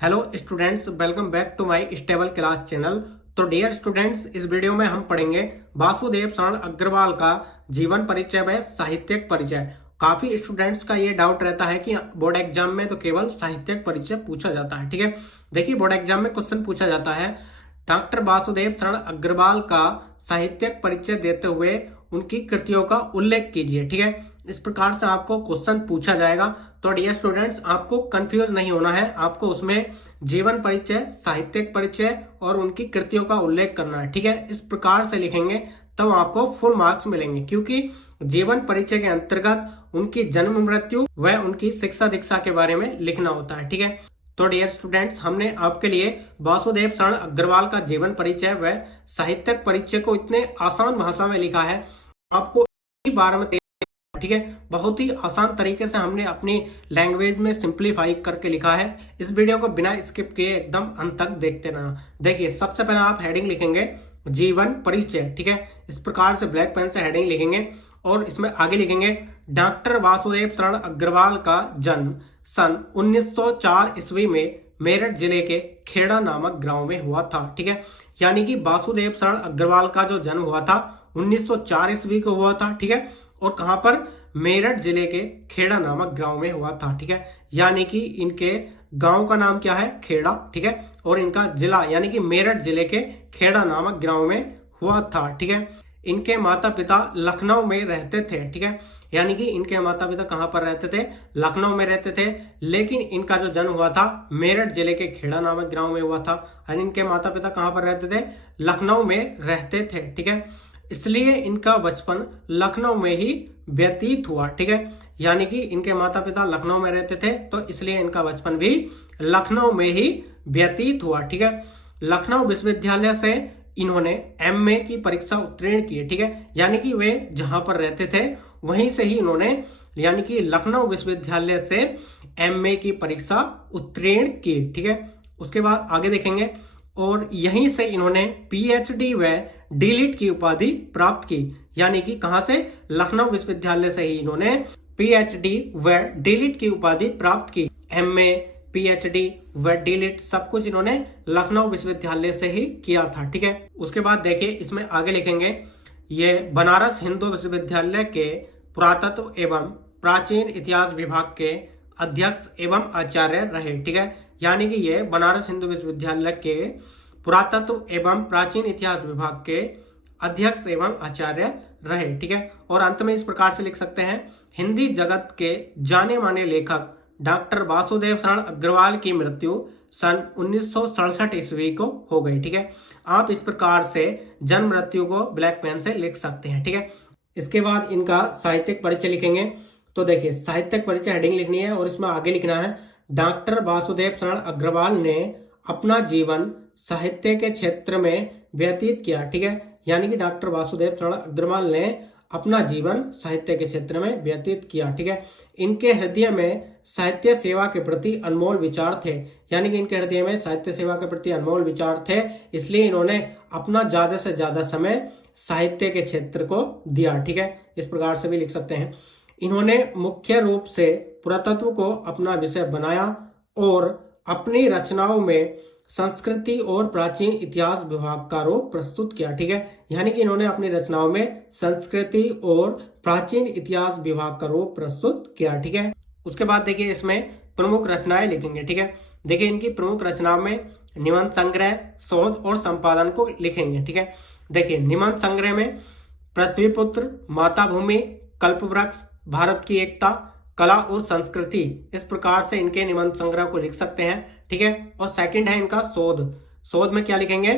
Hello students, welcome back to my stable class channel. तो dear students, इस video में हम पढ़ेंगे वासुदेव शरण अग्रवाल का जीवन परिचय व साहित्यिक परिचय। काफी स्टूडेंट्स का ये डाउट रहता है कि बोर्ड एग्जाम में तो केवल साहित्यिक परिचय पूछा जाता है। ठीक है, देखिए बोर्ड एग्जाम में क्वेश्चन पूछा जाता है डॉक्टर वासुदेव शरण अग्रवाल का साहित्यिक परिचय देते हुए उनकी कृतियों का उल्लेख कीजिए। ठीक है, इस प्रकार से आपको क्वेश्चन पूछा जाएगा। तो डियर स्टूडेंट्स, आपको कंफ्यूज नहीं होना है, आपको उसमें जीवन परिचय, साहित्यिक परिचय और उनकी कृतियों का उल्लेख करना है। ठीक है, इस प्रकार से लिखेंगे तब आपको फुल मार्क्स मिलेंगे, क्योंकि जीवन परिचय के अंतर्गत उनकी जन्म मृत्यु व उनकी शिक्षा दीक्षा के बारे में लिखना होता है। ठीक है, तो डियर स्टूडेंट्स, हमने आपके लिए वासुदेव शरण अग्रवाल का जीवन परिचय व साहित्यिक परिचय को इतने आसान भाषा में लिखा है, आपको एक बार में। ठीक है, बहुत ही आसान तरीके से हमने अपनी लैंग्वेज में सिंप्लीफाई करके लिखा है। इस वीडियो को बिना स्किप किए एकदम अंत तक देखते रहना। देखिए, सबसे पहले आप हेडिंग लिखेंगे जीवन परिचय। ठीक है, इस प्रकार से ब्लैक पेन से हेडिंग लिखेंगे और इसमें आगे लिखेंगे डॉक्टर वासुदेव शरण अग्रवाल का जन्म सन 1904 ईस्वी में मेरठ जिले के खेड़ा नामक गांव में हुआ था। ठीक है, यानी कि वासुदेव शरण अग्रवाल का जो जन्म हुआ था 1904 ईस्वी को हुआ था। ठीक है, और कहां पर? मेरठ जिले के खेड़ा नामक गांव में हुआ था। ठीक है, यानी कि इनके गांव का नाम क्या है? खेड़ा। ठीक है, और इनका जिला यानी कि मेरठ जिले के खेड़ा नामक गांव में हुआ था। ठीक है, इनके माता पिता लखनऊ में रहते थे। ठीक है, यानी कि इनके माता पिता कहां पर रहते थे? लखनऊ में रहते थे, लेकिन इनका जो जन्म हुआ था मेरठ जिले के खेड़ा नामक गांव में हुआ था। और इनके माता पिता कहां पर रहते थे? लखनऊ में रहते थे। ठीक है, इसलिए इनका बचपन लखनऊ में ही व्यतीत हुआ। ठीक है, यानी कि इनके माता पिता लखनऊ में रहते थे, तो इसलिए इनका बचपन भी लखनऊ में ही व्यतीत हुआ। ठीक है, लखनऊ विश्वविद्यालय से इन्होंने एमए की परीक्षा उत्तीर्ण की। ठीक है, यानी कि वे जहां पर रहते थे वहीं से ही इन्होंने यानी कि लखनऊ विश्वविद्यालय से एमए की परीक्षा उत्तीर्ण की। ठीक है, उसके बाद आगे देखेंगे, और यहीं से इन्होंने पीएचडी व डीलिट की उपाधि प्राप्त की। यानी कि कहां से? लखनऊ विश्वविद्यालय से ही इन्होंने पीएचडी व डीलिट की उपाधि प्राप्त की। एमए, पीएचडी व डीलिट सब कुछ इन्होंने लखनऊ विश्वविद्यालय से ही किया था। ठीक है, उसके बाद देखिए इसमें आगे लिखेंगे, ये बनारस हिंदू विश्वविद्यालय के पुरातत्व एवं प्राचीन इतिहास विभाग के अध्यक्ष एवं आचार्य रहे। ठीक है, यानी कि ये बनारस हिंदू विश्वविद्यालय के पुरातत्व एवं प्राचीन इतिहास विभाग के अध्यक्ष एवं आचार्य रहे। ठीक है, और अंत में इस प्रकार से लिख सकते हैं, हिंदी जगत के जाने माने लेखक डॉक्टर वासुदेव शरण अग्रवाल की मृत्यु सन 1967 ईस्वी को हो गई। ठीक है, आप इस प्रकार से जन्म मृत्यु को ब्लैक पेन से लिख सकते हैं। ठीक है, इसके बाद इनका साहित्यिक परिचय लिखेंगे। तो देखिए, साहित्यिक परिचय हेडिंग लिखनी है और इसमें आगे लिखना है, डॉक्टर वासुदेव शरण अग्रवाल ने अपना जीवन साहित्य के क्षेत्र में व्यतीत किया। ठीक है, यानी कि डॉक्टर वासुदेव शरण अग्रवाल ने अपना जीवन साहित्य के क्षेत्र में व्यतीत किया। ठीक है, इनके हृदय में साहित्य सेवा के प्रति अनमोल विचार थे। यानी कि इनके हृदय में साहित्य सेवा के प्रति अनमोल विचार थे, इसलिए इन्होंने अपना ज्यादा से ज्यादा समय साहित्य के क्षेत्र को दिया। ठीक है, इस प्रकार से भी लिख सकते हैं। इन्होंने मुख्य रूप से पुरातत्व को अपना विषय बनाया और अपनी रचनाओं में संस्कृति और प्राचीन इतिहास विभाग का रूप प्रस्तुत किया। ठीक है, यानी कि इन्होंने अपनी रचनाओं में संस्कृति और प्राचीन इतिहास विभाग का रूप प्रस्तुत किया। ठीक है, उसके बाद देखिए इसमें प्रमुख रचनाएं लिखेंगे। ठीक है, देखिए इनकी प्रमुख रचनाओं में निबंध संग्रह, शोध और संपादन को लिखेंगे। ठीक है, देखिए निबंध संग्रह में पृथ्वीपुत्र, माता भूमि, कल्पवृक्ष, भारत की एकता, कला और संस्कृति, इस प्रकार से इनके निबंध संग्रह को लिख सकते हैं। ठीक है, और सेकंड है इनका शोध। शोध में क्या लिखेंगे?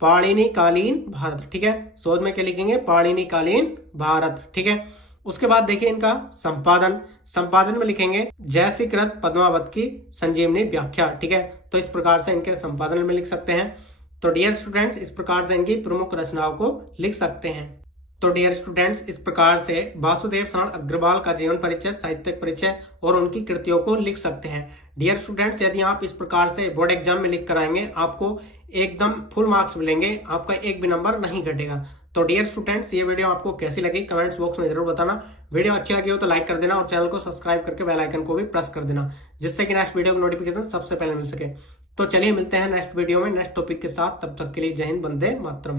पाणिनि कालीन भारत। ठीक है, शोध में क्या लिखेंगे? पाणिनि कालीन भारत। ठीक है, उसके बाद देखिए इनका संपादन। संपादन में लिखेंगे जयसीकृत पद्मावत की संजीवनी व्याख्या। ठीक है, तो इस प्रकार से इनके संपादन में लिख सकते हैं। तो डियर स्टूडेंट्स, इस प्रकार से इनकी प्रमुख रचनाओं को लिख सकते हैं। तो डियर स्टूडेंट्स, इस प्रकार से वासुदेव शरण अग्रवाल का जीवन परिचय, साहित्यिक परिचय और उनकी कृतियों को लिख सकते हैं। डियर स्टूडेंट्स, यदि आप इस प्रकार से बोर्ड एग्जाम में लिख कर आएंगे, आपको एकदम फुल मार्क्स मिलेंगे, आपका एक भी नंबर नहीं घटेगा। तो डियर स्टूडेंट्स, ये वीडियो आपको कैसी लगी कमेंट्स बॉक्स में जरूर बताना। वीडियो अच्छी लगी हो तो लाइक कर देना और चैनल को सब्सक्राइब करके बेल आइकन को भी प्रेस कर देना, जिससे कि नेक्स्ट वीडियो की नोटिफिकेशन सबसे पहले मिल सके। तो चलिए मिलते हैं नेक्स्ट वीडियो में नेक्स्ट टॉपिक के साथ। तब तक के लिए जय हिंद, वंदे मातरम।